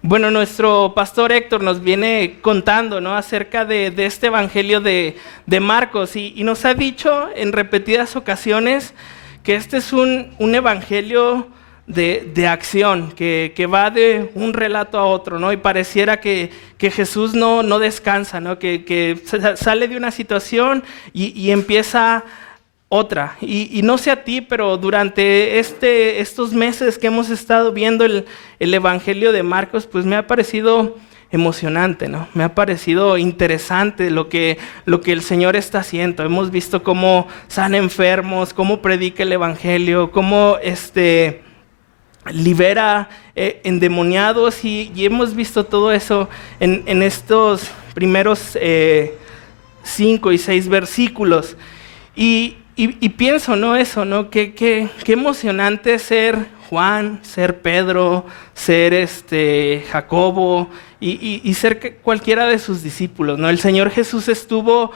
Bueno, nuestro pastor Héctor nos viene contando, ¿no?, acerca de este evangelio de Marcos y nos ha dicho en repetidas ocasiones que este es un evangelio de acción, que va de un relato a otro, ¿no? Y pareciera que Jesús no descansa, ¿no? Que sale de una situación y empieza otra. Y no sé a ti, pero durante estos meses que hemos estado viendo el Evangelio de Marcos, pues me ha parecido emocionante, ¿no? Me ha parecido interesante lo que el Señor está haciendo. Hemos visto cómo sana enfermos, cómo predica el Evangelio, cómo libera endemoniados y hemos visto todo eso en estos primeros 5 y 6 versículos. Y pienso, ¿no? Eso, ¿no? Qué emocionante ser Juan, ser Pedro, ser Jacobo y ser cualquiera de sus discípulos, ¿no? El Señor Jesús estuvo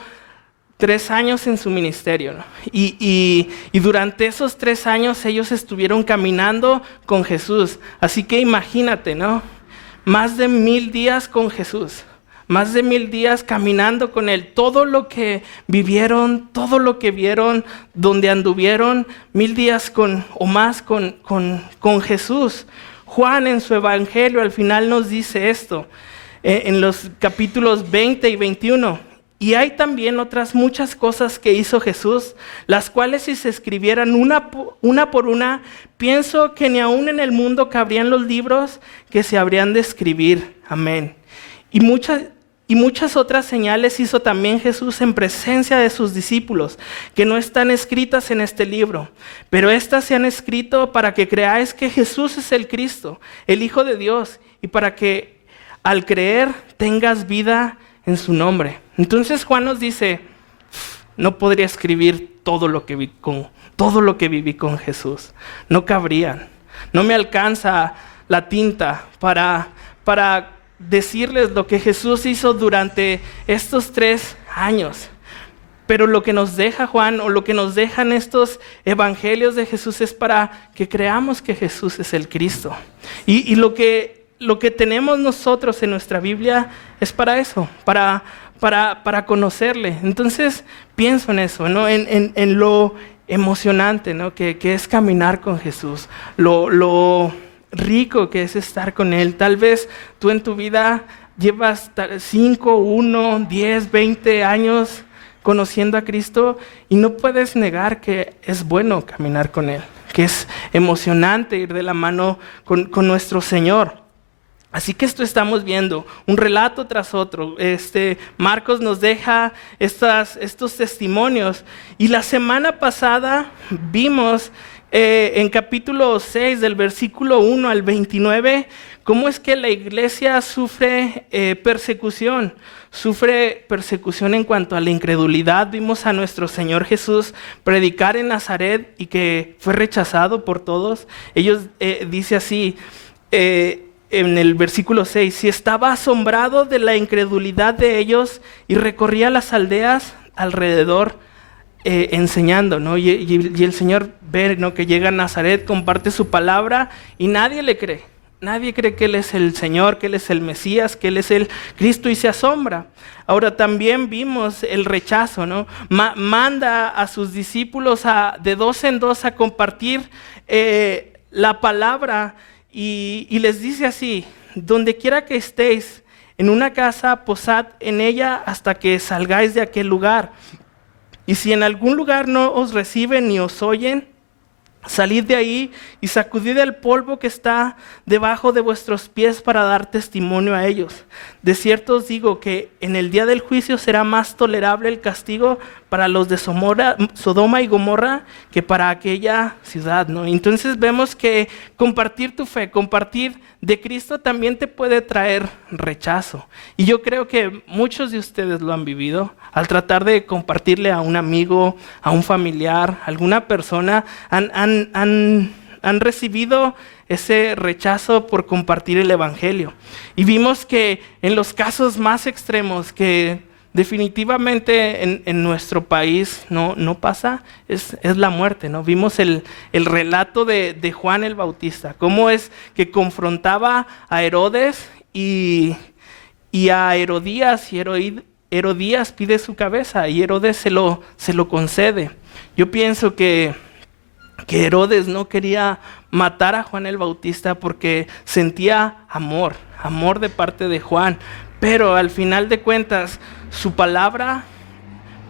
3 años en su ministerio, ¿no? Y durante esos 3 años ellos estuvieron caminando con Jesús. Así que imagínate, ¿no? Más de 1000 días con Jesús. Más de 1000 días caminando con Él. Todo lo que vivieron, todo lo que vieron, donde anduvieron, 1000 días o más con Jesús. Juan en su evangelio al final nos dice esto, en los capítulos 20 y 21. Y hay también otras muchas cosas que hizo Jesús, las cuales si se escribieran una por una, pienso que ni aún en el mundo cabrían los libros que se habrían de escribir. Amén. Y muchas otras señales hizo también Jesús en presencia de sus discípulos, que no están escritas en este libro, pero estas se han escrito para que creáis que Jesús es el Cristo, el Hijo de Dios, y para que al creer tengas vida en su nombre. Entonces Juan nos dice, no podría escribir todo lo que viví con Jesús, no cabrían, no me alcanza la tinta para decirles lo que Jesús hizo durante estos 3 años. Pero lo que nos deja Juan, o lo que nos dejan estos evangelios de Jesús, es para que creamos que Jesús es el Cristo. Y lo que tenemos nosotros en nuestra Biblia es para eso, para conocerle. Entonces pienso en eso, ¿no? En lo emocionante, ¿no? que es caminar con Jesús, lo rico que es estar con Él. Tal vez tú en tu vida llevas 5, 1, 10, 20 años conociendo a Cristo y no puedes negar que es bueno caminar con Él, que es emocionante ir de la mano con nuestro Señor. Así que esto estamos viendo, un relato tras otro. Marcos nos deja estos testimonios. Y la semana pasada vimos en capítulo 6, del versículo 1 al 29, cómo es que la iglesia sufre persecución. Sufre persecución en cuanto a la incredulidad. Vimos a nuestro Señor Jesús predicar en Nazaret y que fue rechazado por todos. Dice así, en el versículo 6, si estaba asombrado de la incredulidad de ellos y recorría las aldeas alrededor enseñando, ¿no? Y el Señor ve, ¿no?, que llega a Nazaret, comparte su palabra y nadie le cree. Nadie cree que Él es el Señor, que Él es el Mesías, que Él es el Cristo y se asombra. Ahora también vimos el rechazo, ¿no? Manda a sus discípulos de 2 en 2 a compartir la palabra. Y les dice así, donde quiera que estéis, en una casa, posad en ella hasta que salgáis de aquel lugar. Y si en algún lugar no os reciben ni os oyen, salid de ahí y sacudid el polvo que está debajo de vuestros pies para dar testimonio a ellos. De cierto os digo que en el día del juicio será más tolerable el castigo para los de Sodoma y Gomorra que para aquella ciudad, ¿no? Entonces vemos que compartir tu fe, compartir de Cristo también te puede traer rechazo. Y yo creo que muchos de ustedes lo han vivido. Al tratar de compartirle a un amigo, a un familiar, a alguna persona, han recibido ese rechazo por compartir el evangelio. Y vimos que en los casos más extremos, que definitivamente en nuestro país no pasa, es la muerte, ¿no? Vimos el relato de Juan el Bautista, cómo es que confrontaba a Herodes y a Herodías, y Herodías pide su cabeza y Herodes se lo concede. Yo pienso que Herodes no quería matar a Juan el Bautista porque sentía amor de parte de Juan, pero al final de cuentas su palabra,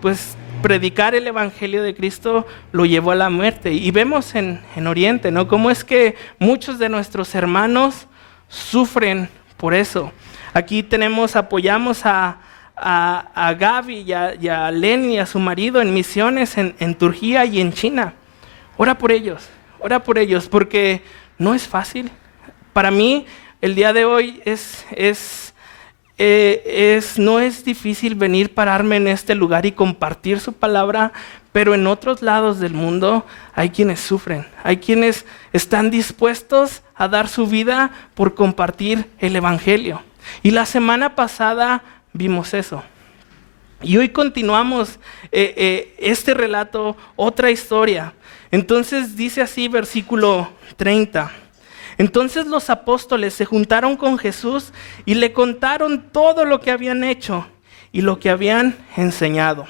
pues predicar el evangelio de Cristo lo llevó a la muerte. Y vemos en Oriente, ¿no? Cómo es que muchos de nuestros hermanos sufren por eso. Aquí apoyamos a Gaby y a Lenny y a su marido en misiones en Turquía y en China. Ora por ellos, porque no es fácil. Para mí, el día de hoy no es difícil venir, pararme en este lugar y compartir su palabra, pero en otros lados del mundo hay quienes sufren, hay quienes están dispuestos a dar su vida por compartir el evangelio. Y la semana pasada vimos eso. Y hoy continuamos este relato, otra historia. Entonces dice así, versículo 30. Entonces los apóstoles se juntaron con Jesús y le contaron todo lo que habían hecho y lo que habían enseñado.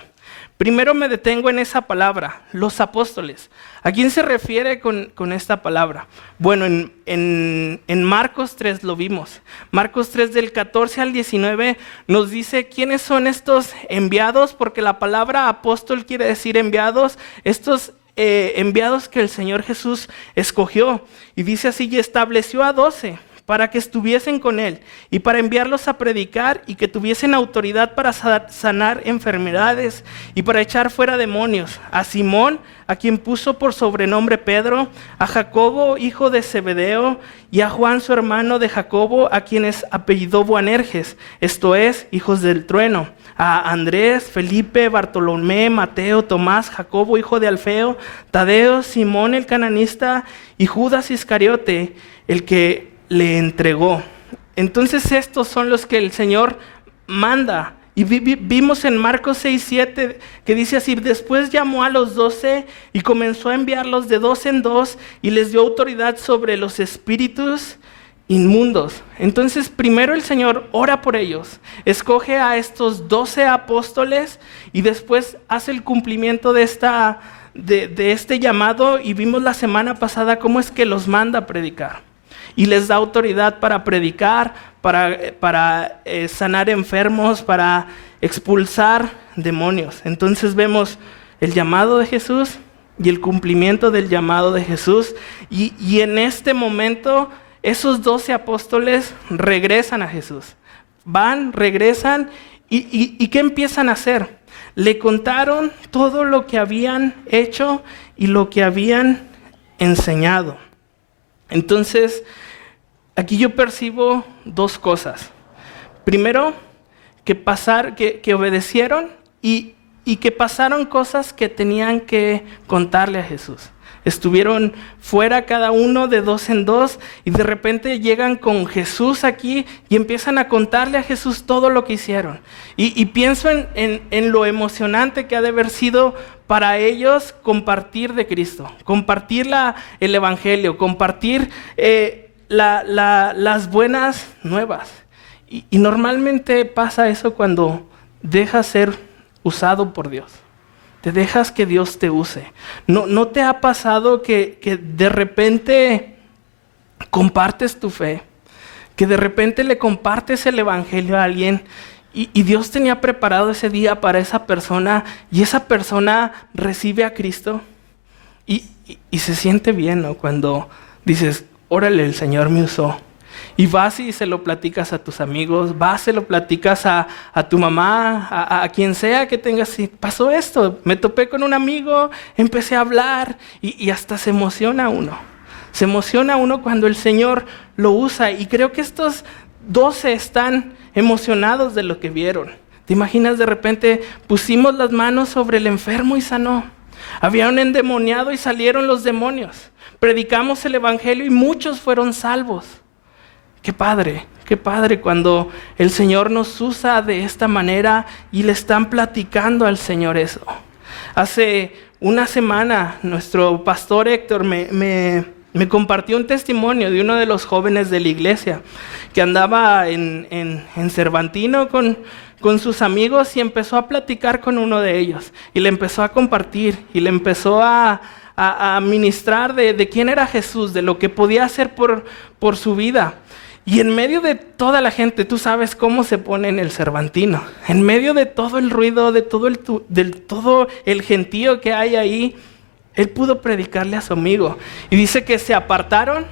Primero me detengo en esa palabra, los apóstoles. ¿A quién se refiere con esta palabra? Bueno, en Marcos 3 lo vimos. Marcos 3 del 14 al 19 nos dice quiénes son estos enviados, porque la palabra apóstol quiere decir enviados, estos enviados que el Señor Jesús escogió. Y dice así: y estableció a 12 para que estuviesen con él y para enviarlos a predicar y que tuviesen autoridad para sanar enfermedades y para echar fuera demonios. A Simón, a quien puso por sobrenombre Pedro, a Jacobo, hijo de Zebedeo, y a Juan, su hermano de Jacobo, a quienes apellidó Boanerges, esto es, hijos del trueno. A Andrés, Felipe, Bartolomé, Mateo, Tomás, Jacobo, hijo de Alfeo, Tadeo, Simón el cananista y Judas Iscariote, el que le entregó. Entonces estos son los que el Señor manda. Y vimos en Marcos 6:7 que dice así: después llamó a los 12 y comenzó a enviarlos de 2 en 2 y les dio autoridad sobre los espíritus inmundos. Entonces primero el Señor ora por ellos, escoge a estos 12 apóstoles y después hace el cumplimiento de este llamado. Y vimos la semana pasada cómo es que los manda a predicar y les da autoridad para predicar, para sanar enfermos, para expulsar demonios. Entonces vemos el llamado de Jesús y el cumplimiento del llamado de Jesús. Y en este momento esos 12 apóstoles regresan a Jesús. Regresan y ¿qué empiezan a hacer? Le contaron todo lo que habían hecho y lo que habían enseñado. Entonces, aquí yo percibo dos cosas. Primero, que obedecieron y que pasaron cosas que tenían que contarle a Jesús. Estuvieron fuera cada uno de 2 en 2 y de repente llegan con Jesús aquí y empiezan a contarle a Jesús todo lo que hicieron. Y pienso en lo emocionante que ha de haber sido para ellos compartir de Cristo, compartir el evangelio, compartir las buenas nuevas. Y normalmente pasa eso cuando dejas ser usado por Dios. Te dejas que Dios te use. ¿No te ha pasado que de repente compartes tu fe? Que de repente le compartes el evangelio a alguien y Dios tenía preparado ese día para esa persona y esa persona recibe a Cristo y se siente bien, ¿no? Cuando dices, órale, el Señor me usó. Y vas y se lo platicas a tus amigos, se lo platicas a tu mamá, a quien sea que tengas. Y pasó esto, me topé con un amigo, empecé a hablar y hasta se emociona uno. Se emociona uno cuando el Señor lo usa. Y creo que estos 12 están emocionados de lo que vieron. ¿Te imaginas? De repente pusimos las manos sobre el enfermo y sanó. Había un endemoniado y salieron los demonios. Predicamos el evangelio y muchos fueron salvos. Qué Qué padre cuando el Señor nos usa de esta manera y le están platicando al Señor eso. Hace una semana nuestro pastor Héctor me compartió un testimonio de uno de los jóvenes de la iglesia que andaba en Cervantino con sus amigos y empezó a platicar con uno de ellos y le empezó a compartir y le empezó a ministrar de quién era Jesús, de lo que podía hacer por su vida. Y en medio de toda la gente, tú sabes cómo se pone en el Cervantino, en medio de todo el ruido, de todo el gentío que hay ahí, él pudo predicarle a su amigo. Y dice que se apartaron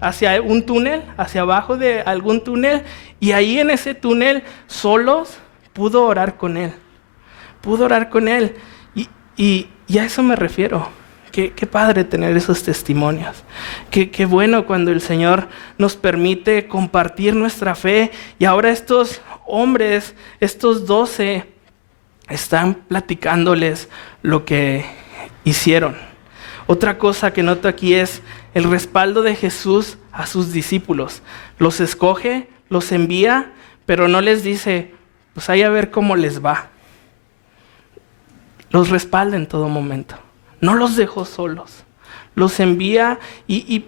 hacia un túnel, hacia abajo de algún túnel, y ahí en ese túnel, solos, pudo orar con él. Pudo orar con él. Y a eso me refiero. Qué padre tener esos testimonios. Qué bueno cuando el Señor nos permite compartir nuestra fe. Y ahora estos hombres, estos 12, están platicándoles lo que hicieron. Otra cosa que noto aquí es el respaldo de Jesús a sus discípulos. Los escoge, los envía, pero no les dice, pues ahí a ver cómo les va. Los respalda en todo momento. No los dejó solos, los envía y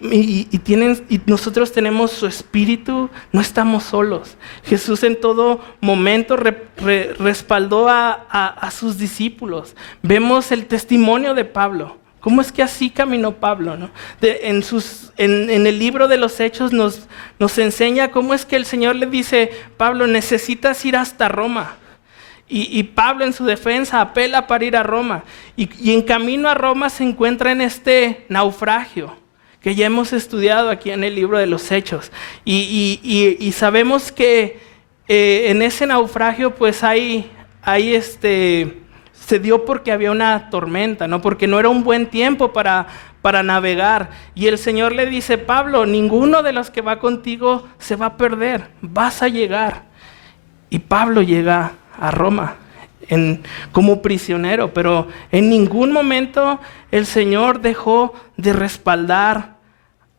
nosotros tenemos su espíritu, no estamos solos. Jesús en todo momento respaldó a sus discípulos. Vemos el testimonio de Pablo. ¿Cómo es que así caminó Pablo, ¿no? En el libro de los Hechos nos enseña cómo es que el Señor le dice, Pablo, necesitas ir hasta Roma. Y Pablo en su defensa apela para ir a Roma. Y en camino a Roma se encuentra en este naufragio que ya hemos estudiado aquí en el libro de los Hechos. Y sabemos que en ese naufragio pues se dio porque había una tormenta, ¿no? Porque no era un buen tiempo para navegar. Y el Señor le dice, Pablo, ninguno de los que va contigo se va a perder, vas a llegar. Y Pablo llega a Roma como prisionero, pero en ningún momento el Señor dejó de respaldar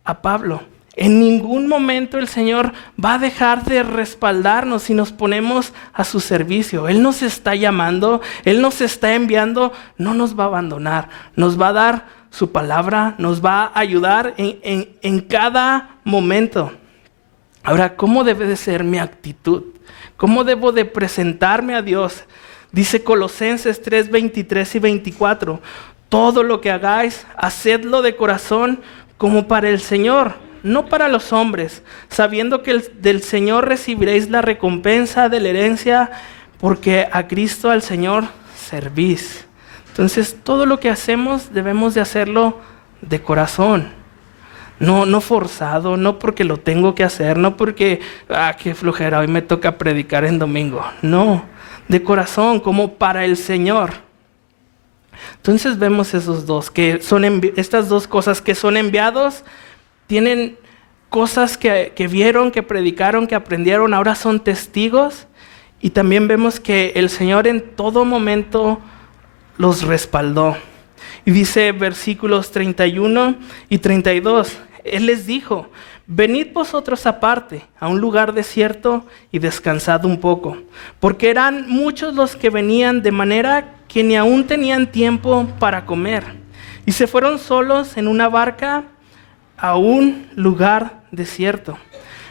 a Pablo. En ningún momento el Señor va a dejar de respaldarnos si nos ponemos a su servicio. Él nos está llamando, Él nos está enviando, no nos va a abandonar, nos va a dar su palabra, nos va a ayudar en cada momento. Ahora, ¿cómo debe de ser mi actitud? ¿Cómo debo de presentarme a Dios? Dice Colosenses 3, 23 y 24. Todo lo que hagáis, hacedlo de corazón como para el Señor, no para los hombres, sabiendo que del Señor recibiréis la recompensa de la herencia, porque a Cristo al Señor servís. Entonces, todo lo que hacemos debemos de hacerlo de corazón. No forzado, no porque lo tengo que hacer, no porque, qué flojera, hoy me toca predicar en domingo. No, de corazón, como para el Señor. Entonces vemos esos dos, que son estas dos cosas que son enviados, tienen cosas que vieron, que predicaron, que aprendieron, ahora son testigos. Y también vemos que el Señor en todo momento los respaldó. Y dice versículos 31 y 32, Él les dijo, venid vosotros aparte a un lugar desierto y descansad un poco, porque eran muchos los que venían de manera que ni aún tenían tiempo para comer. Y se fueron solos en una barca a un lugar desierto.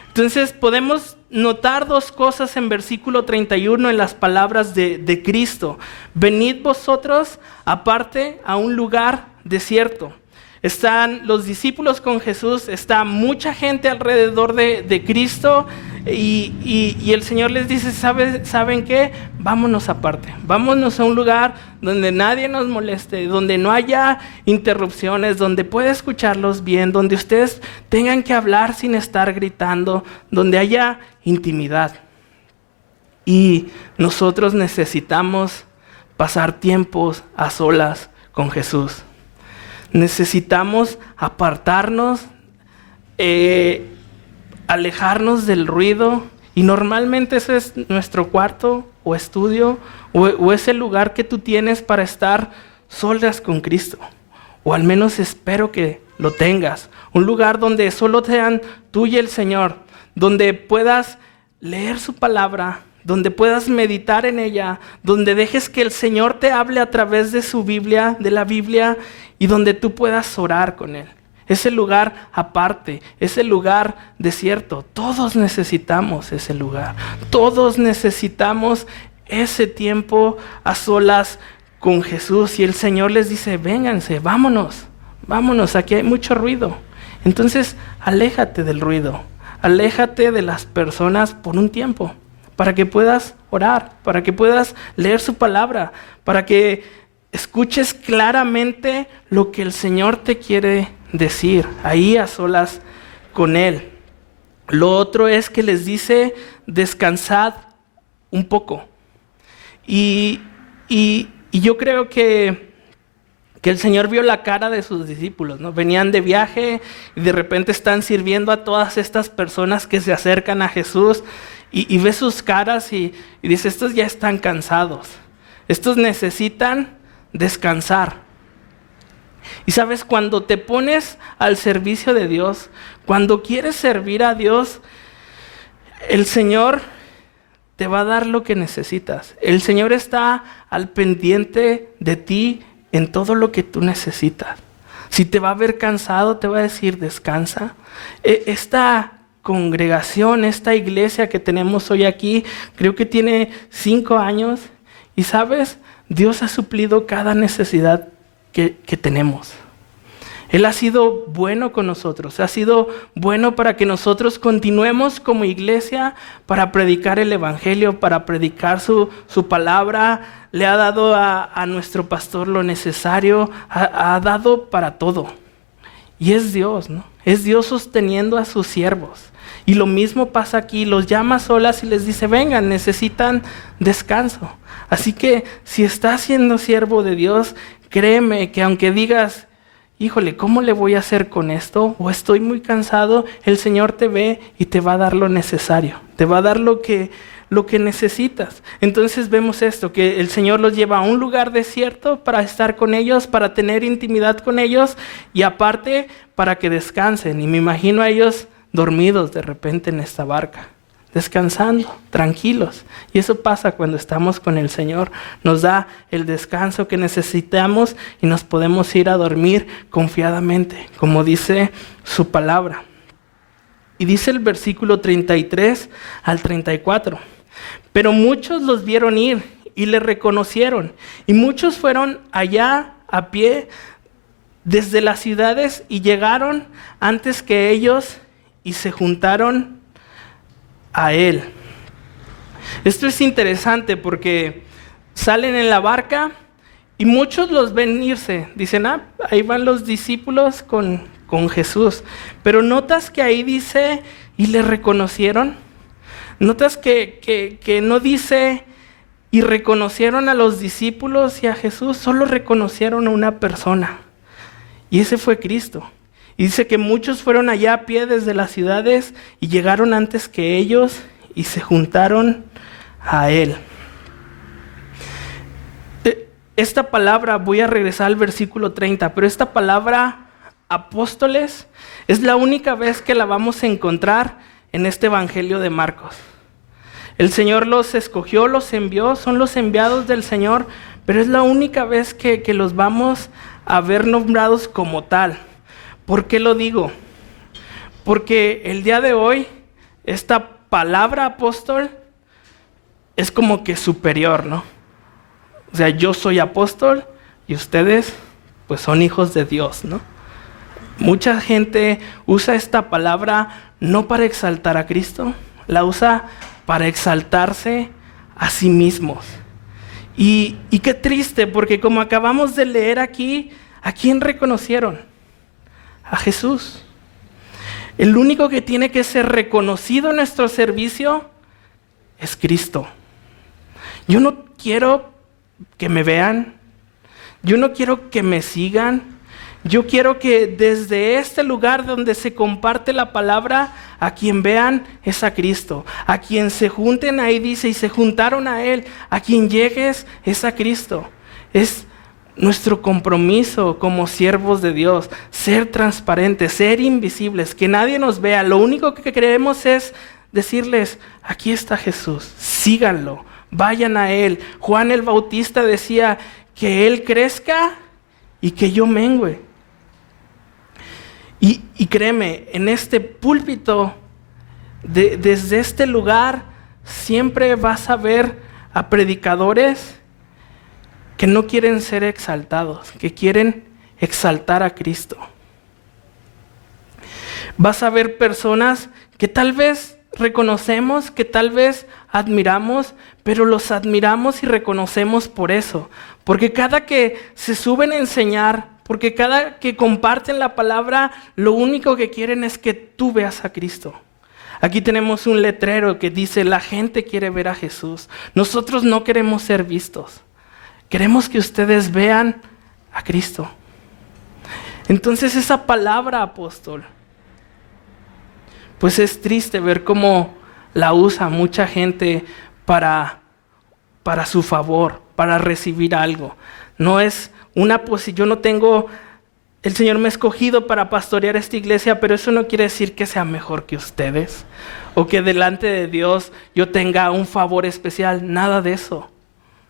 Entonces podemos notar dos cosas en versículo 31 en las palabras de Cristo. Venid vosotros aparte a un lugar desierto. Están los discípulos con Jesús, está mucha gente alrededor de Cristo y el Señor les dice, ¿saben qué? Vámonos aparte, vámonos a un lugar donde nadie nos moleste, donde no haya interrupciones, donde pueda escucharlos bien, donde ustedes tengan que hablar sin estar gritando, donde haya intimidad. Y nosotros necesitamos pasar tiempos a solas con Jesús. Necesitamos apartarnos, alejarnos del ruido, y normalmente ese es nuestro cuarto o estudio o es el lugar que tú tienes para estar solas con Cristo, o al menos espero que lo tengas, un lugar donde solo sean tú y el Señor, donde puedas leer su palabra, donde puedas meditar en ella, donde dejes que el Señor te hable a través de su Biblia, de la Biblia, y donde tú puedas orar con Él. Ese lugar aparte, ese lugar desierto, todos necesitamos ese lugar. Todos necesitamos ese tiempo a solas con Jesús. Y el Señor les dice, vénganse, vámonos, aquí hay mucho ruido. Entonces, aléjate del ruido, aléjate de las personas por un tiempo, para que puedas orar, para que puedas leer su palabra, para que escuches claramente lo que el Señor te quiere decir, ahí a solas con Él. Lo otro es que les dice, descansad un poco. Y yo creo que el Señor vio la cara de sus discípulos, ¿no? Venían de viaje y de repente están sirviendo a todas estas personas que se acercan a Jesús y ve sus caras y dice, estos ya están cansados, estos necesitan descansar. Y sabes, cuando te pones al servicio de Dios, cuando quieres servir a Dios, el Señor te va a dar lo que necesitas. El Señor está al pendiente de ti en todo lo que tú necesitas. Si te va a ver cansado, te va a decir, descansa. Esta congregación, esta iglesia que tenemos hoy aquí, creo que tiene 5 años. Y sabes, Dios ha suplido cada necesidad que tenemos. Él ha sido bueno con nosotros, ha sido bueno para que nosotros continuemos como iglesia para predicar el evangelio, para predicar su palabra. Le ha dado a nuestro pastor lo necesario, ha dado para todo. Y es Dios, ¿no? Es Dios sosteniendo a sus siervos. Y lo mismo pasa aquí, los llama solas y les dice, vengan, necesitan descanso. Así que si estás siendo siervo de Dios, créeme que aunque digas, híjole, ¿cómo le voy a hacer con esto? O estoy muy cansado, el Señor te ve y te va a dar lo necesario. Te va a dar lo que necesitas. Entonces vemos esto, que el Señor los lleva a un lugar desierto para estar con ellos, para tener intimidad con ellos y aparte para que descansen. Y me imagino a ellos dormidos de repente en esta barca, descansando, tranquilos. Y eso pasa cuando estamos con el Señor. Nos da el descanso que necesitamos y nos podemos ir a dormir confiadamente, como dice su palabra. Y dice el versículo 33 al 34. Pero muchos los vieron ir y le reconocieron. Y muchos fueron allá a pie desde las ciudades y llegaron antes que ellos y se juntaron a Él. Esto es interesante porque salen en la barca y muchos los ven irse. Dicen, ahí van los discípulos con Jesús. Pero notas que ahí dice, y le reconocieron. Notas que no dice, y reconocieron a los discípulos y a Jesús, solo reconocieron a una persona. Y ese fue Cristo. Y dice que muchos fueron allá a pie desde las ciudades y llegaron antes que ellos y se juntaron a Él. Esta palabra, voy a regresar al versículo 30, pero esta palabra, apóstoles, es la única vez que la vamos a encontrar en este Evangelio de Marcos. El Señor los escogió, los envió, son los enviados del Señor, pero es la única vez que los vamos a ver nombrados como tal. ¿Por qué lo digo? Porque el día de hoy, esta palabra apóstol es como que superior, ¿no? O sea, yo soy apóstol y ustedes pues son hijos de Dios, ¿no? Mucha gente usa esta palabra no para exaltar a Cristo, la usa para exaltarse a sí mismos. Y qué triste, porque como acabamos de leer aquí, ¿a quién reconocieron? A Jesús. El único que tiene que ser reconocido en nuestro servicio es Cristo. Yo no quiero que me vean, yo no quiero que me sigan, yo quiero que desde este lugar donde se comparte la palabra, a quien vean es a Cristo, a quien se junten ahí dice y se juntaron a Él, a quien llegues es a Cristo. Es nuestro compromiso como siervos de Dios, ser transparentes, ser invisibles, que nadie nos vea. Lo único que queremos es decirles, aquí está Jesús, síganlo, vayan a Él. Juan el Bautista decía que Él crezca y que yo mengüe. Y créeme, en este púlpito, desde este lugar, siempre vas a ver a predicadores que no quieren ser exaltados, que quieren exaltar a Cristo. Vas a ver personas que tal vez reconocemos, que tal vez admiramos, pero los admiramos y reconocemos por eso. Porque cada que se suben a enseñar, porque cada que comparten la palabra, lo único que quieren es que tú veas a Cristo. Aquí tenemos un letrero que dice, la gente quiere ver a Jesús. Nosotros no queremos ser vistos. Queremos que ustedes vean a Cristo. Entonces esa palabra, apóstol, pues es triste ver cómo la usa mucha gente para su favor, para recibir algo. No es una posición, yo no tengo, el Señor me ha escogido para pastorear esta iglesia, pero eso no quiere decir que sea mejor que ustedes o que delante de Dios yo tenga un favor especial. Nada de eso,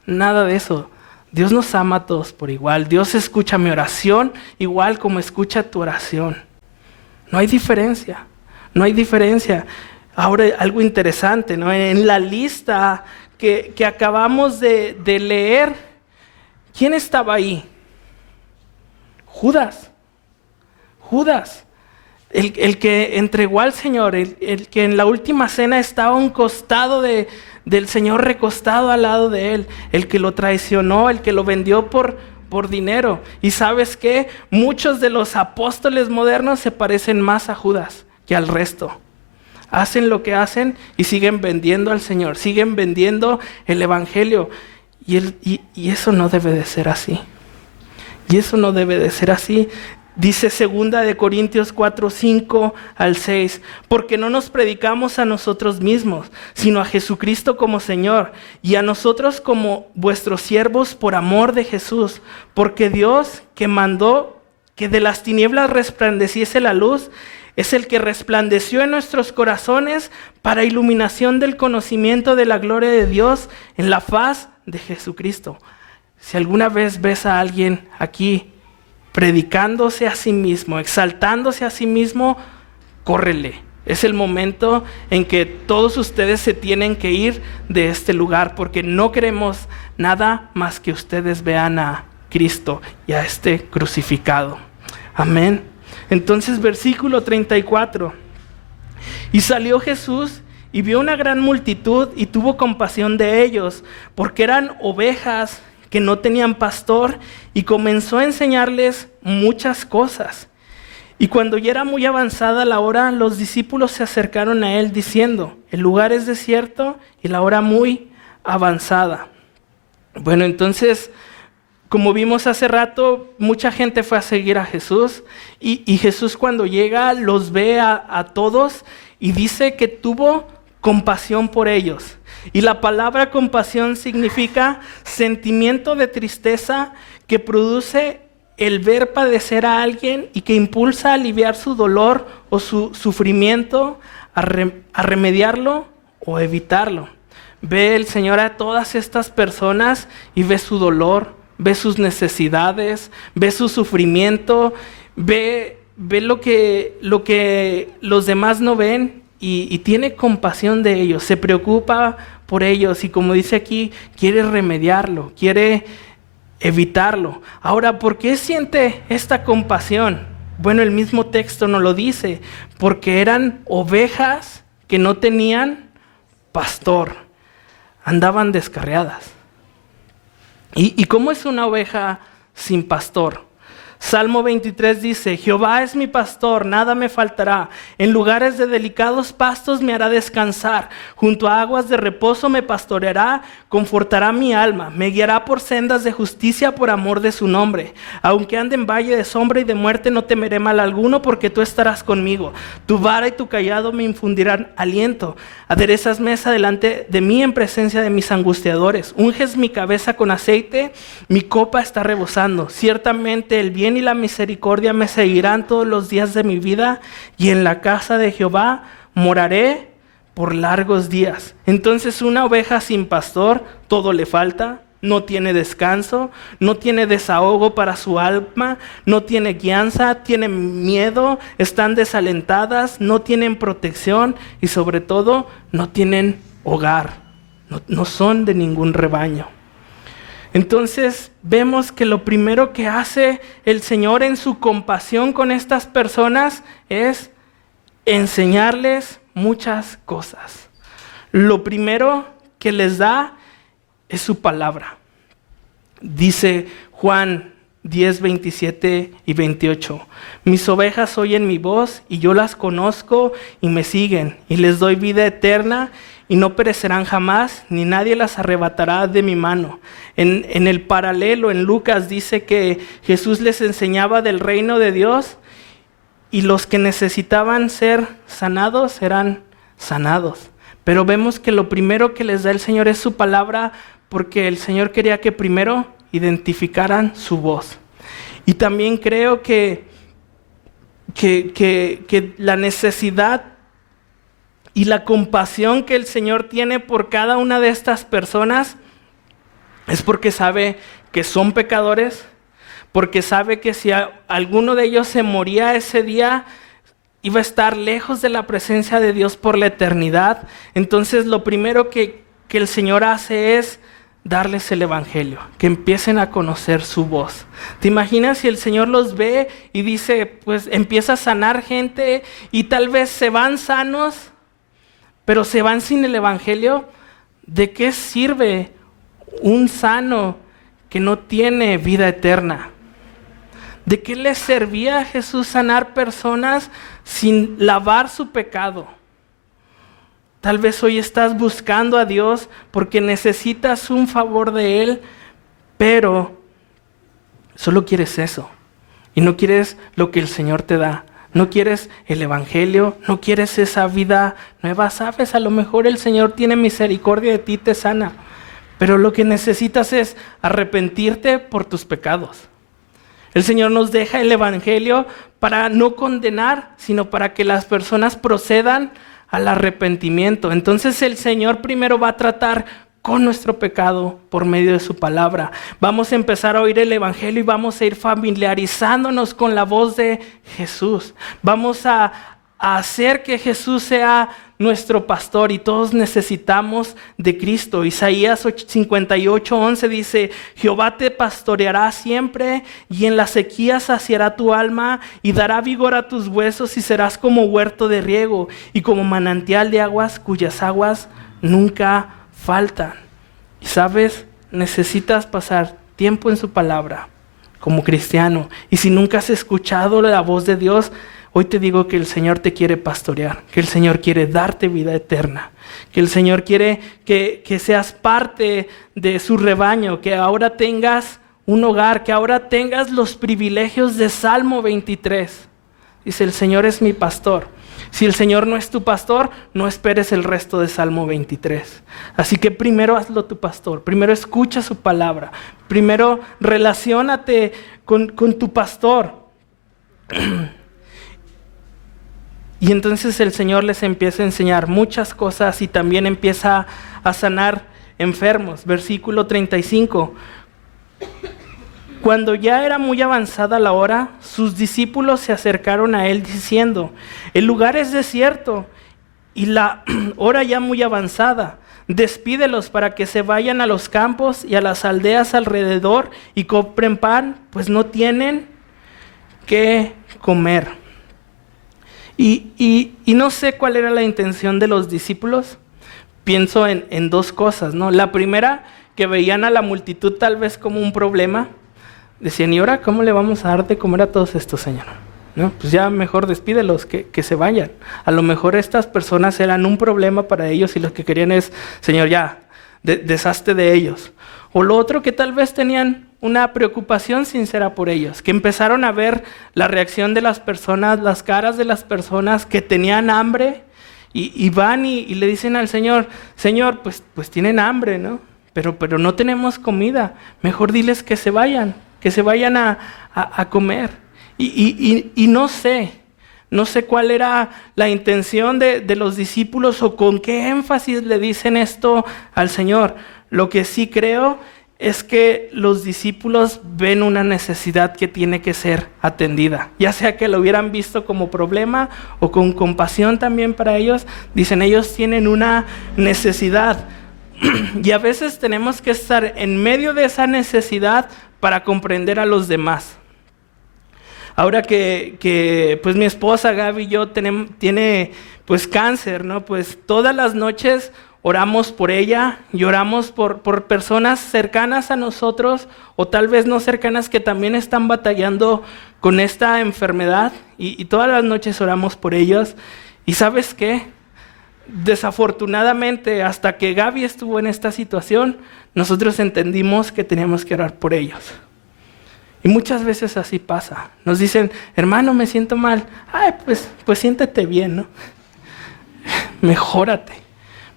nada de eso. Dios nos ama a todos por igual. Dios escucha mi oración igual como escucha tu oración. No hay diferencia, no hay diferencia. Ahora algo interesante, ¿no? En la lista que acabamos de leer, ¿quién estaba ahí? Judas. El que entregó al Señor, el que en la última cena estaba a un costado del Señor, recostado al lado de Él, el que lo traicionó, el que lo vendió por dinero. Y ¿sabes qué? Muchos de los apóstoles modernos se parecen más a Judas que al resto. Hacen lo que hacen y siguen vendiendo al Señor, siguen vendiendo el Evangelio. Y eso no debe de ser así. Y eso no debe de ser así. Dice 2 Corintios 4, 5 al 6, porque no nos predicamos a nosotros mismos, sino a Jesucristo como Señor, y a nosotros como vuestros siervos por amor de Jesús, porque Dios que mandó que de las tinieblas resplandeciese la luz, es el que resplandeció en nuestros corazones para iluminación del conocimiento de la gloria de Dios en la faz de Jesucristo. Si alguna vez ves a alguien aquí predicándose a sí mismo, exaltándose a sí mismo, córrele. Es el momento en que todos ustedes se tienen que ir de este lugar, porque no queremos nada más que ustedes vean a Cristo y a este crucificado. Amén. Entonces, versículo 34. Y salió Jesús y vio una gran multitud y tuvo compasión de ellos, porque eran ovejas que no tenían pastor, y comenzó a enseñarles muchas cosas. Y cuando ya era muy avanzada la hora, los discípulos se acercaron a él diciendo, el lugar es desierto y la hora muy avanzada. Bueno, entonces, como vimos hace rato, mucha gente fue a seguir a Jesús, y Jesús cuando llega los ve a todos y dice que tuvo compasión por ellos. Y la palabra compasión significa sentimiento de tristeza que produce el ver padecer a alguien y que impulsa a aliviar su dolor o su sufrimiento, a remediarlo o evitarlo. Ve el Señor a todas estas personas y ve su dolor, ve sus necesidades, ve su sufrimiento, ve lo que los demás no ven, y tiene compasión de ellos, se preocupa por ellos, y como dice aquí, quiere remediarlo, quiere evitarlo. Ahora, ¿por qué siente esta compasión? Bueno, el mismo texto nos lo dice, porque eran ovejas que no tenían pastor, andaban descarriadas. ¿Y cómo es una oveja sin pastor? Salmo 23 dice: Jehová es mi pastor, nada me faltará. En lugares de delicados pastos me hará descansar. Junto a aguas de reposo me pastoreará, confortará mi alma. Me guiará por sendas de justicia por amor de su nombre. Aunque ande en valle de sombra y de muerte, no temeré mal alguno, porque tú estarás conmigo. Tu vara y tu cayado me infundirán aliento. Aderezas mesa delante de mí en presencia de mis angustiadores. Unges mi cabeza con aceite, mi copa está rebosando. Ciertamente el bien y la misericordia me seguirán todos los días de mi vida, y en la casa de Jehová moraré por largos días. Entonces, una oveja sin pastor, todo le falta. No tiene descanso, no tiene desahogo para su alma, no tiene guianza, tienen miedo, están desalentadas, no tienen protección y sobre todo no tienen hogar, no son de ningún rebaño. Entonces vemos que lo primero que hace el Señor en su compasión con estas personas es enseñarles muchas cosas. Lo primero que les da es su palabra. Dice Juan 10, 27 y 28. Mis ovejas oyen mi voz y yo las conozco y me siguen, y les doy vida eterna y no perecerán jamás, ni nadie las arrebatará de mi mano. En el paralelo, en Lucas, dice que Jesús les enseñaba del reino de Dios, y los que necesitaban ser sanados eran sanados. Pero vemos que lo primero que les da el Señor es su palabra, porque el Señor quería que primero identificaran su voz. Y también creo que la necesidad y la compasión que el Señor tiene por cada una de estas personas es porque sabe que son pecadores, porque sabe que si alguno de ellos se moría ese día, iba a estar lejos de la presencia de Dios por la eternidad. Entonces lo primero que el Señor hace es darles el evangelio, que empiecen a conocer su voz. ¿Te imaginas si el Señor los ve y dice, pues empieza a sanar gente y tal vez se van sanos, pero se van sin el evangelio? ¿De qué sirve un sano que no tiene vida eterna? ¿De qué le servía a Jesús sanar personas sin lavar su pecado? Tal vez hoy estás buscando a Dios porque necesitas un favor de Él, pero solo quieres eso. Y no quieres lo que el Señor te da. No quieres el evangelio, no quieres esa vida nueva. Sabes, a lo mejor el Señor tiene misericordia de ti, te sana. Pero lo que necesitas es arrepentirte por tus pecados. El Señor nos deja el evangelio para no condenar, sino para que las personas procedan al arrepentimiento. Entonces el Señor primero va a tratar con nuestro pecado por medio de su palabra. Vamos a empezar a oír el evangelio y vamos a ir familiarizándonos con la voz de Jesús. Vamos a hacer que Jesús sea nuestro pastor, y todos necesitamos de Cristo. Isaías 58:11 dice: Jehová te pastoreará siempre, y en la sequía saciará tu alma, y dará vigor a tus huesos, y serás como huerto de riego, y como manantial de aguas cuyas aguas nunca faltan. Y sabes, necesitas pasar tiempo en su palabra como cristiano. Y si nunca has escuchado la voz de Dios, hoy te digo que el Señor te quiere pastorear, que el Señor quiere darte vida eterna, que el Señor quiere que seas parte de su rebaño, que ahora tengas un hogar, que ahora tengas los privilegios de Salmo 23. Dice: el Señor es mi pastor. Si el Señor no es tu pastor, no esperes el resto de Salmo 23. Así que primero hazlo tu pastor, primero escucha su palabra, primero relaciónate con tu pastor. Y entonces el Señor les empieza a enseñar muchas cosas y también empieza a sanar enfermos. Versículo 35. Cuando ya era muy avanzada la hora, sus discípulos se acercaron a él diciendo: el lugar es desierto y la hora ya muy avanzada. Despídelos para que se vayan a los campos y a las aldeas alrededor y compren pan, pues no tienen qué comer. Y no sé cuál era la intención de los discípulos. Pienso en dos cosas, ¿no? La primera, que veían a la multitud tal vez como un problema. decían, ¿y ahora cómo le vamos a dar de comer a todos estos, Señor? ¿No? Pues ya mejor despídelos, que se vayan. A lo mejor estas personas eran un problema para ellos y lo que querían es, Señor, ya, deshazte de ellos. O lo otro, que tal vez tenían una preocupación sincera por ellos, que empezaron a ver la reacción de las personas, las caras de las personas que tenían hambre y van y le dicen al Señor, Señor, pues tienen hambre, ¿no? Pero no tenemos comida, mejor diles que se vayan a comer. Y no sé cuál era la intención de los discípulos o con qué énfasis le dicen esto al Señor. Lo que sí creo es que los discípulos ven una necesidad que tiene que ser atendida. Ya sea que lo hubieran visto como problema o con compasión también para ellos, dicen ellos tienen una necesidad. Y a veces tenemos que estar en medio de esa necesidad para comprender a los demás. Ahora que pues mi esposa Gaby y yo tiene pues cáncer, ¿no? Pues todas las noches oramos por ella y oramos por personas cercanas a nosotros o tal vez no cercanas que también están batallando con esta enfermedad y todas las noches oramos por ellos. ¿Y sabes qué? Desafortunadamente, hasta que Gaby estuvo en esta situación, nosotros entendimos que teníamos que orar por ellos. Y muchas veces así pasa. Nos dicen, hermano, me siento mal. Ay, pues siéntete bien, ¿no? Mejórate.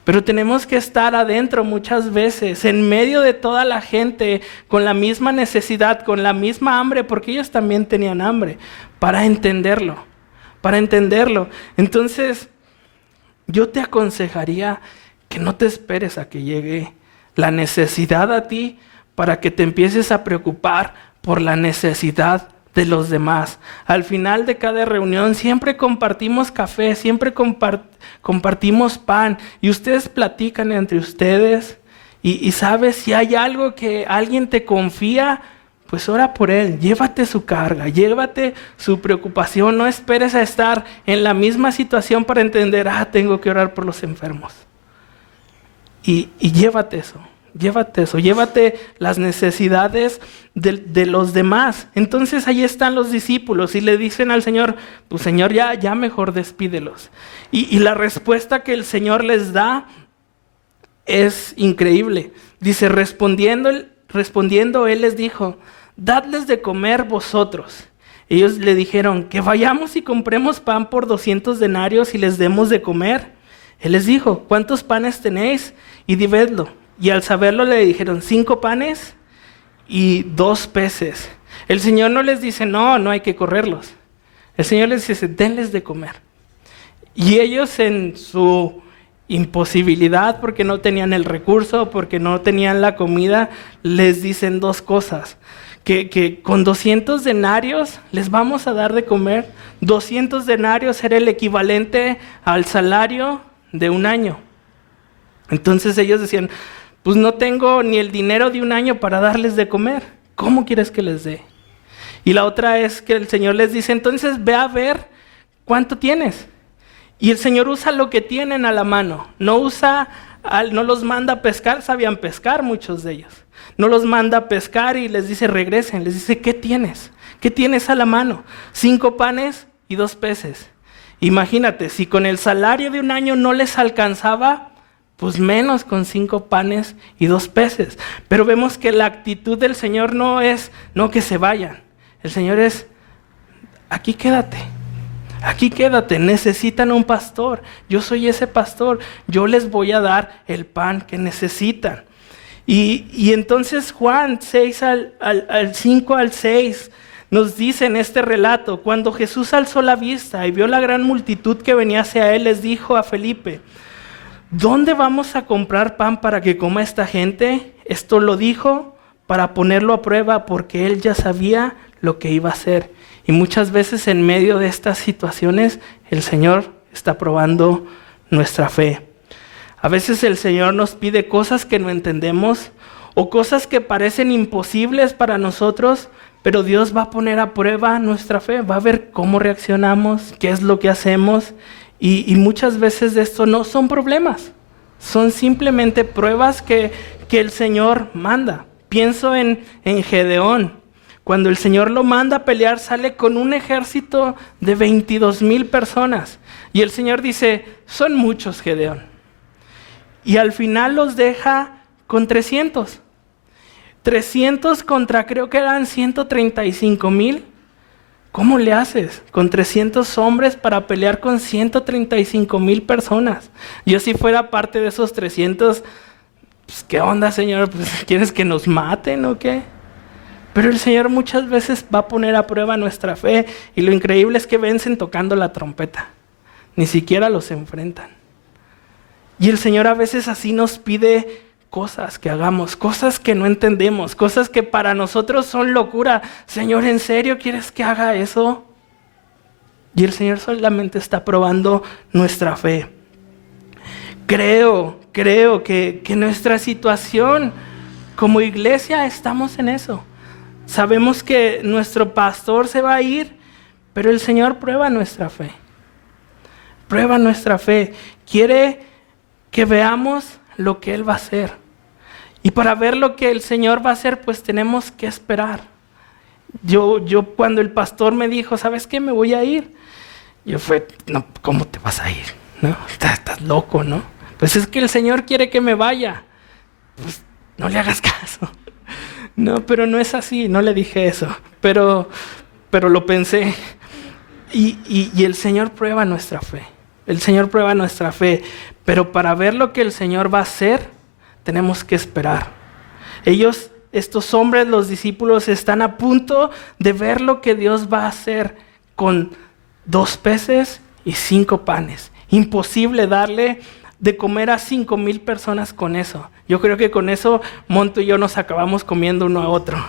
Pero tenemos que estar adentro muchas veces, en medio de toda la gente, con la misma necesidad, con la misma hambre, porque ellos también tenían hambre, para entenderlo. Entonces, yo te aconsejaría que no te esperes a que llegue la necesidad a ti para que te empieces a preocupar por la necesidad de los demás. Al final de cada reunión siempre compartimos café, siempre compartimos pan y ustedes platican entre ustedes y sabes, si hay algo que alguien te confía, pues ora por él, llévate su carga, llévate su preocupación, no esperes a estar en la misma situación para entender, tengo que orar por los enfermos. Y llévate eso, llévate las necesidades de los demás. Entonces ahí están los discípulos y le dicen al Señor, pues Señor, ya mejor despídelos. Y la respuesta que el Señor les da es increíble. Dice, respondiendo él les dijo, dadles de comer vosotros. Ellos le dijeron, que vayamos y compremos pan por 200 denarios y les demos de comer. Él les dijo, ¿cuántos panes tenéis? Y dividlo. Y al saberlo le dijeron, 5 panes y 2 peces. El Señor no les dice, no hay que correrlos. El Señor les dice, denles de comer. Y ellos en su imposibilidad, porque no tenían el recurso, porque no tenían la comida, les dicen 2 cosas. Que con 200 denarios les vamos a dar de comer. 200 denarios era el equivalente al salario de un año. Entonces ellos decían, pues no tengo ni el dinero de un año para darles de comer. ¿Cómo quieres que les dé? Y la otra es que el Señor les dice, entonces ve a ver cuánto tienes. Y el Señor usa lo que tienen a la mano. No los manda a pescar, sabían pescar muchos de ellos. No los manda a pescar y les dice regresen. Les dice, ¿qué tienes? ¿Qué tienes a la mano? 5 panes y 2 peces. Imagínate, si con el salario de un año no les alcanzaba, pues menos con 5 panes y 2 peces. Pero vemos que la actitud del Señor no es, no que se vayan. El Señor es, aquí quédate, necesitan un pastor. Yo soy ese pastor, yo les voy a dar el pan que necesitan. Y entonces Juan 6 al 5 al 6 nos dice en este relato, cuando Jesús alzó la vista y vio la gran multitud que venía hacia él, les dijo a Felipe, ¿dónde vamos a comprar pan para que coma esta gente? Esto lo dijo para ponerlo a prueba porque él ya sabía lo que iba a hacer. Y muchas veces en medio de estas situaciones el Señor está probando nuestra fe. A veces el Señor nos pide cosas que no entendemos o cosas que parecen imposibles para nosotros, pero Dios va a poner a prueba nuestra fe, va a ver cómo reaccionamos, qué es lo que hacemos. Y muchas veces de esto no son problemas, son simplemente pruebas que el Señor manda. Pienso en Gedeón. cuando el Señor lo manda a pelear, sale con un ejército de 22,000 personas. Y el Señor dice, son muchos, Gedeón. Y al final los deja con 300. 300 contra creo que eran 135,000. ¿Cómo le haces con 300 hombres para pelear con 135,000 personas? Yo si fuera parte de esos 300, pues, ¿qué onda, Señor? Pues, ¿quieres que nos maten o qué? Pero el Señor muchas veces va a poner a prueba nuestra fe, y lo increíble es que vencen tocando la trompeta. Ni siquiera los enfrentan. Y el Señor a veces así nos pide cosas que hagamos, cosas que no entendemos, cosas que para nosotros son locura. Señor, ¿en serio quieres que haga eso? Y el Señor solamente está probando nuestra fe. Creo que nuestra situación como iglesia estamos en eso. Sabemos que nuestro pastor se va a ir, pero el Señor prueba nuestra fe. Prueba nuestra fe. Quiere que veamos lo que Él va a hacer. Y para ver lo que el Señor va a hacer, pues tenemos que esperar. Yo cuando el pastor me dijo, ¿sabes qué? Me voy a ir. Yo fue, no, ¿cómo te vas a ir? ¿No? Estás loco, ¿no? Pues es que el Señor quiere que me vaya. Pues no le hagas caso. No, pero no es así, no le dije eso. Pero lo pensé. Y el Señor prueba nuestra fe. El Señor prueba nuestra fe. Pero para ver lo que el Señor va a hacer, tenemos que esperar. Estos hombres, los discípulos, están a punto de ver lo que Dios va a hacer con 2 peces y 5 panes. Imposible darle de comer a 5,000 personas con eso. Yo creo que con eso Monto y yo nos acabamos comiendo uno a otro.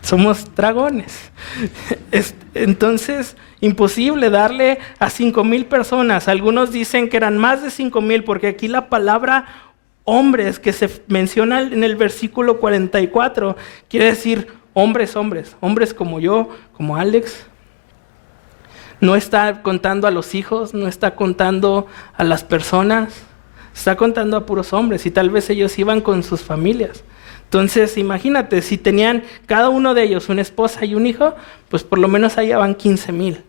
Somos dragones. Entonces, imposible darle a 5,000 personas. Algunos dicen que eran más de 5,000, porque aquí la palabra hombres que se menciona en el versículo 44 quiere decir hombres como yo, como Alex. No está contando a los hijos, no está contando a las personas, está contando a puros hombres, y tal vez ellos iban con sus familias. Entonces, imagínate, si tenían cada uno de ellos una esposa y un hijo, pues por lo menos allá van 15,000.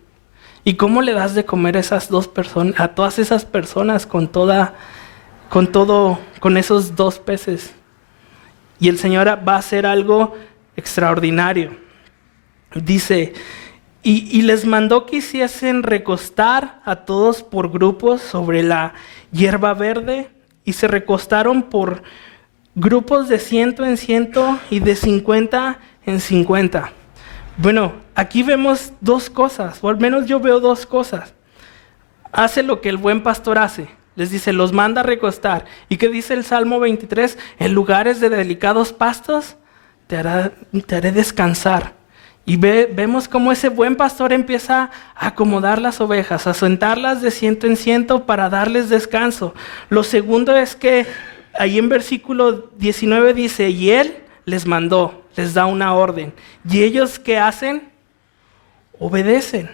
¿Y cómo le das de comer a esas 2 personas, a todas esas personas con esos 2 peces? Y el Señor va a hacer algo extraordinario. Dice, y les mandó que hiciesen recostar a todos por grupos sobre la hierba verde, y se recostaron por grupos de 100 en 100 y de 50 en 50. Bueno, aquí vemos 2 cosas, o al menos yo veo 2 cosas. Hace lo que el buen pastor hace. Les dice, los manda a recostar. ¿Y qué dice el Salmo 23? En lugares de delicados pastos te haré descansar. Y vemos cómo ese buen pastor empieza a acomodar las ovejas, a sentarlas de 100 en 100 para darles descanso. Lo segundo es que ahí en versículo 19 dice, y Él les mandó, les da una orden. ¿Y ellos qué hacen? Obedecen.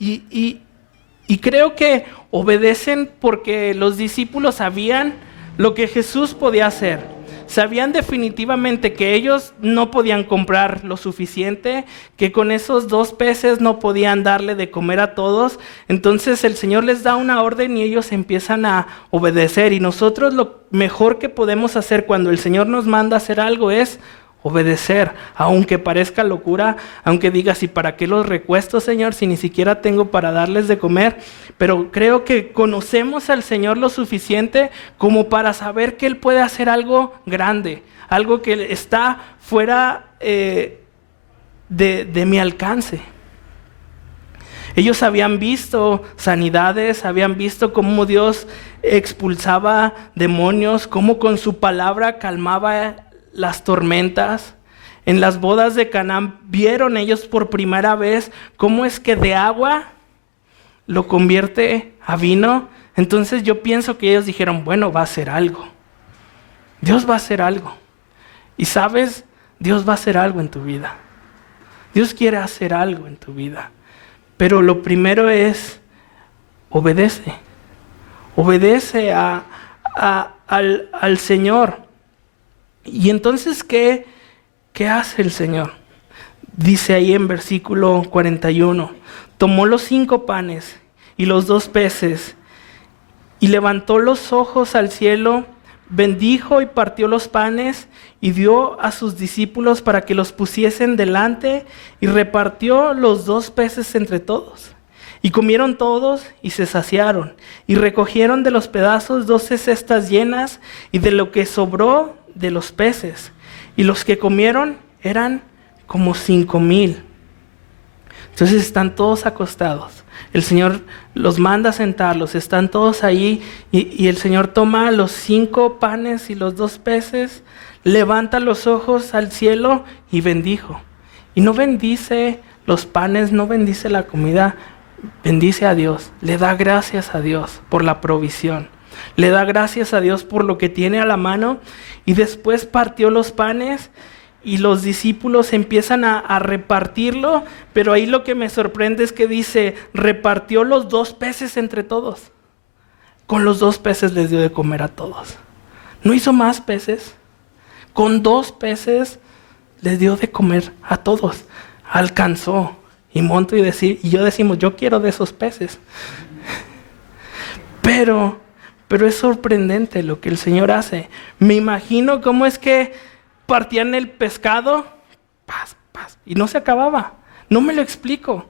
Y creo que obedecen porque los discípulos sabían lo que Jesús podía hacer. Sabían definitivamente que ellos no podían comprar lo suficiente, que con esos 2 peces no podían darle de comer a todos. Entonces el Señor les da una orden y ellos empiezan a obedecer. Y nosotros lo mejor que podemos hacer cuando el Señor nos manda a hacer algo es obedecer, aunque parezca locura, aunque digas, ¿y para qué los recuesto, Señor, si ni siquiera tengo para darles de comer? Pero creo que conocemos al Señor lo suficiente como para saber que Él puede hacer algo grande, algo que está fuera de mi alcance. Ellos habían visto sanidades, habían visto cómo Dios expulsaba demonios, cómo con su palabra calmaba las tormentas. En las bodas de Canaán vieron ellos por primera vez cómo es que de agua lo convierte a vino. Entonces yo pienso que ellos dijeron, bueno, va a hacer algo. Dios va a hacer algo. Y sabes, Dios va a hacer algo en tu vida. Dios quiere hacer algo en tu vida. Pero lo primero es, obedece. Obedece al Señor. Y entonces, ¿qué hace el Señor? Dice ahí en versículo 41, tomó los 5 panes y los 2 peces y levantó los ojos al cielo, bendijo y partió los panes y dio a sus discípulos para que los pusiesen delante y repartió los 2 peces entre todos. Y comieron todos y se saciaron y recogieron de los pedazos 12 cestas llenas y de lo que sobró de los peces. Y los que comieron eran como 5,000. Entonces están todos acostados. El Señor los manda a sentarlos, están todos ahí y el Señor toma los 5 panes y los 2 peces, levanta los ojos al cielo y bendijo. Y no bendice los panes, no bendice la comida, bendice a Dios, le da gracias a Dios por la provisión. Le da gracias a Dios por lo que tiene a la mano y después partió los panes y los discípulos empiezan a repartirlo, pero ahí lo que me sorprende es que dice, repartió los 2 peces entre todos. Con los 2 peces les dio de comer a todos. No hizo más peces. Con 2 peces les dio de comer a todos. Alcanzó. Y Monto y yo decimos, yo quiero de esos peces. Pero es sorprendente lo que el Señor hace. Me imagino cómo es que partían el pescado, y no se acababa. No me lo explico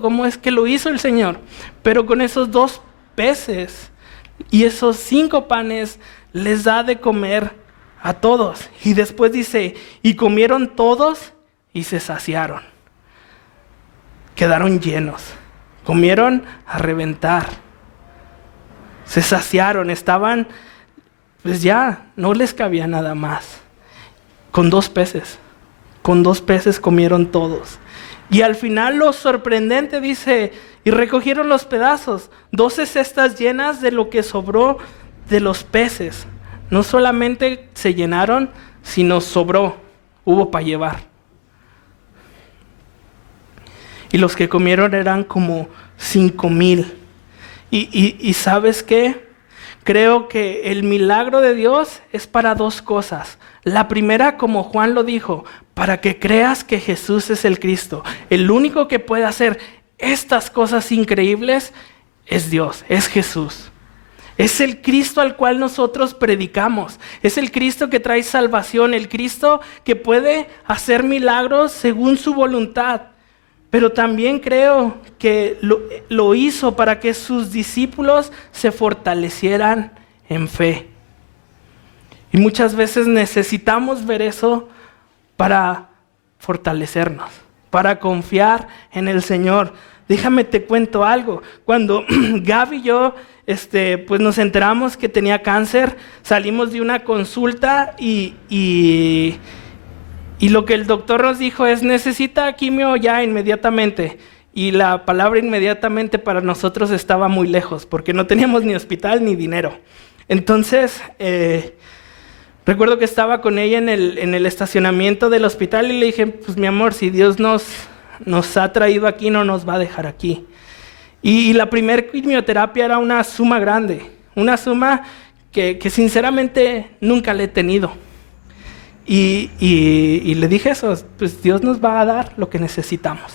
cómo es que lo hizo el Señor. Pero con esos 2 peces y esos 5 panes les da de comer a todos. Y después dice, y comieron todos y se saciaron. Quedaron llenos, comieron a reventar, se saciaron, estaban, pues ya, no les cabía nada más. Con 2 peces comieron todos. Y al final lo sorprendente dice, y recogieron los pedazos, 12 cestas llenas de lo que sobró de los peces. No solamente se llenaron, sino sobró, hubo para llevar. Y los que comieron eran como 5,000. Y ¿sabes qué? Creo que el milagro de Dios es para 2 cosas. La primera, como Juan lo dijo, para que creas que Jesús es el Cristo. El único que puede hacer estas cosas increíbles es Dios, es Jesús. Es el Cristo al cual nosotros predicamos. Es el Cristo que trae salvación, el Cristo que puede hacer milagros según su voluntad. Pero también creo que lo hizo para que sus discípulos se fortalecieran en fe. Y muchas veces necesitamos ver eso para fortalecernos, para confiar en el Señor. Déjame te cuento algo. Cuando Gaby y yo pues nos enteramos que tenía cáncer, salimos de una consulta y lo que el doctor nos dijo es, necesita quimio ya inmediatamente. Y la palabra inmediatamente para nosotros estaba muy lejos, porque no teníamos ni hospital ni dinero. Entonces, recuerdo que estaba con ella en el estacionamiento del hospital y le dije, pues mi amor, si Dios nos ha traído aquí, no nos va a dejar aquí. Y la primer quimioterapia era una suma grande, una suma que sinceramente nunca le he tenido. Y le dije eso, pues Dios nos va a dar lo que necesitamos.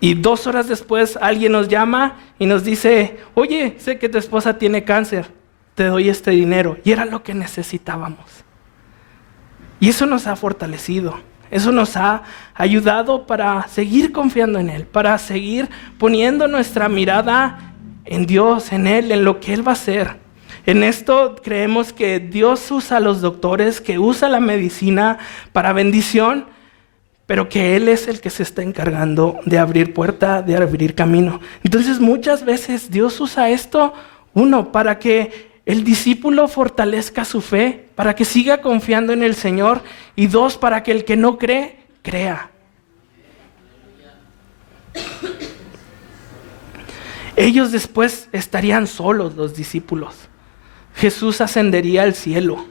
Y 2 horas después alguien nos llama y nos dice, oye, sé que tu esposa tiene cáncer, te doy este dinero. Y era lo que necesitábamos. Y eso nos ha fortalecido, eso nos ha ayudado para seguir confiando en Él, para seguir poniendo nuestra mirada en Dios, en Él, en lo que Él va a hacer. En esto creemos que Dios usa a los doctores, que usa la medicina para bendición, pero que Él es el que se está encargando de abrir puerta, de abrir camino. Entonces muchas veces Dios usa esto, 1, para que el discípulo fortalezca su fe, para que siga confiando en el Señor, y 2, para que el que no cree, crea. Ellos después estarían solos, los discípulos. Jesús ascendería al cielo.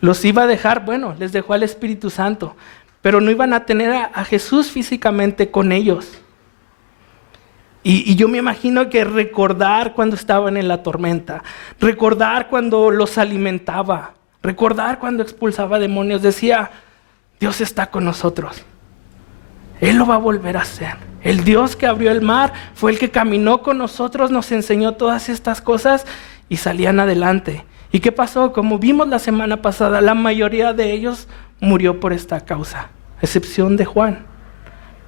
Los iba a dejar, les dejó al Espíritu Santo, pero no iban a tener a Jesús físicamente con ellos. Y yo me imagino que recordar cuando estaban en la tormenta, recordar cuando los alimentaba, recordar cuando expulsaba demonios, decía, Dios está con nosotros. Él lo va a volver a hacer. El Dios que abrió el mar fue el que caminó con nosotros, nos enseñó todas estas cosas y salían adelante. ¿Y qué pasó? Como vimos la semana pasada, la mayoría de ellos murió por esta causa, a excepción de Juan.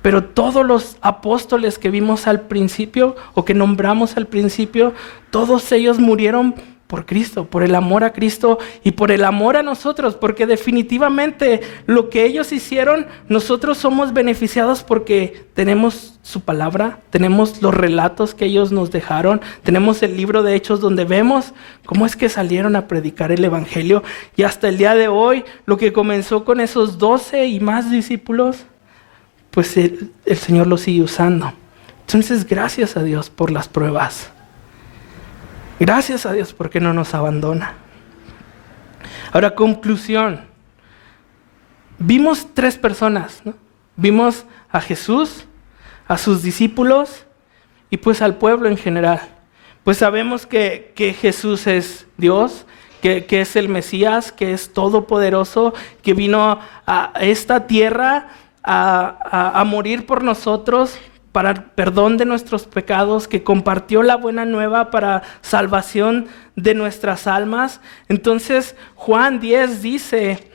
Pero todos los apóstoles que vimos al principio o que nombramos al principio, todos ellos murieron por Cristo, por el amor a Cristo y por el amor a nosotros, porque definitivamente lo que ellos hicieron, nosotros somos beneficiados porque tenemos su palabra, tenemos los relatos que ellos nos dejaron, tenemos el libro de Hechos donde vemos cómo es que salieron a predicar el evangelio, y hasta el día de hoy, lo que comenzó con esos 12 y más discípulos, pues el Señor lo sigue usando. Entonces, gracias a Dios por las pruebas. Gracias a Dios porque no nos abandona. Ahora, conclusión. Vimos 3 personas, ¿no? Vimos a Jesús, a sus discípulos y pues al pueblo en general. Pues sabemos que Jesús es Dios, que es el Mesías, que es todopoderoso, que vino a esta tierra a morir por nosotros, para el perdón de nuestros pecados, que compartió la buena nueva para salvación de nuestras almas. Entonces Juan 10 dice,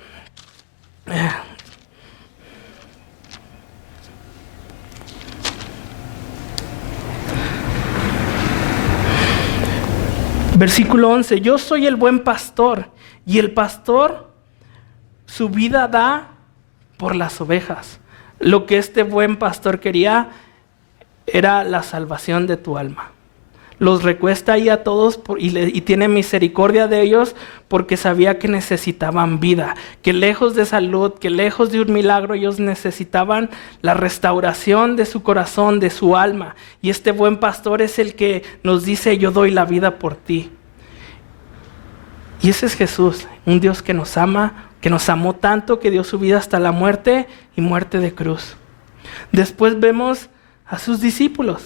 versículo 11, yo soy el buen pastor, y el pastor su vida da por las ovejas. Lo que este buen pastor quería era la salvación de tu alma. Los recuesta ahí a todos y tiene misericordia de ellos porque sabía que necesitaban vida, que lejos de salud, que lejos de un milagro, ellos necesitaban la restauración de su corazón, de su alma. Y este buen pastor es el que nos dice, yo doy la vida por ti. Y ese es Jesús, un Dios que nos ama, que nos amó tanto, que dio su vida hasta la muerte y muerte de cruz. Después vemos a sus discípulos,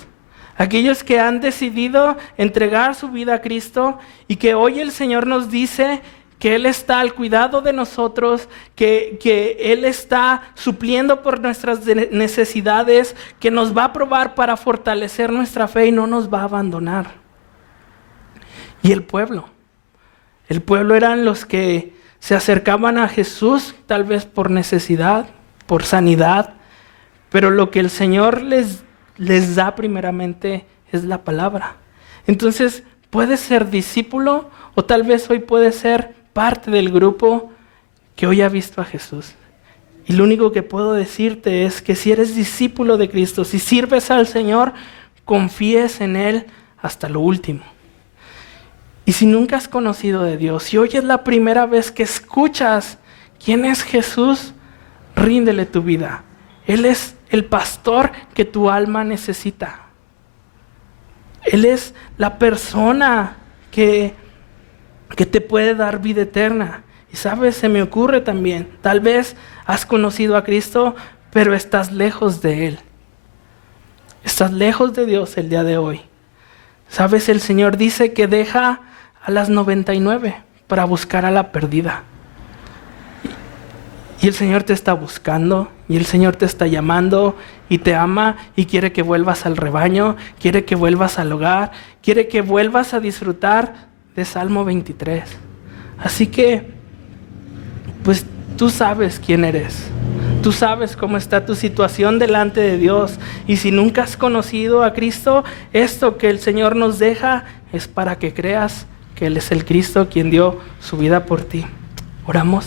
aquellos que han decidido entregar su vida a Cristo y que hoy el Señor nos dice que Él está al cuidado de nosotros, que Él está supliendo por nuestras necesidades, que nos va a probar para fortalecer nuestra fe y no nos va a abandonar. Y el pueblo eran los que se acercaban a Jesús tal vez por necesidad, por sanidad, pero lo que el Señor les da primeramente es la palabra. Entonces, puedes ser discípulo o tal vez hoy puedes ser parte del grupo que hoy ha visto a Jesús. Y lo único que puedo decirte es que si eres discípulo de Cristo, si sirves al Señor, confíes en Él hasta lo último. Y si nunca has conocido de Dios, si hoy es la primera vez que escuchas quién es Jesús, ríndele tu vida. Él es el pastor que tu alma necesita. Él es la persona que te puede dar vida eterna. Y sabes, se me ocurre también, tal vez has conocido a Cristo, pero estás lejos de Él. Estás lejos de Dios el día de hoy. Sabes, el Señor dice que deja a las 99 para buscar a la perdida. Y el Señor te está buscando, y el Señor te está llamando, y te ama, y quiere que vuelvas al rebaño, quiere que vuelvas al hogar, quiere que vuelvas a disfrutar de Salmo 23. Así que, pues tú sabes quién eres. Tú sabes cómo está tu situación delante de Dios. Y si nunca has conocido a Cristo, esto que el Señor nos deja es para que creas que Él es el Cristo quien dio su vida por ti. Oramos.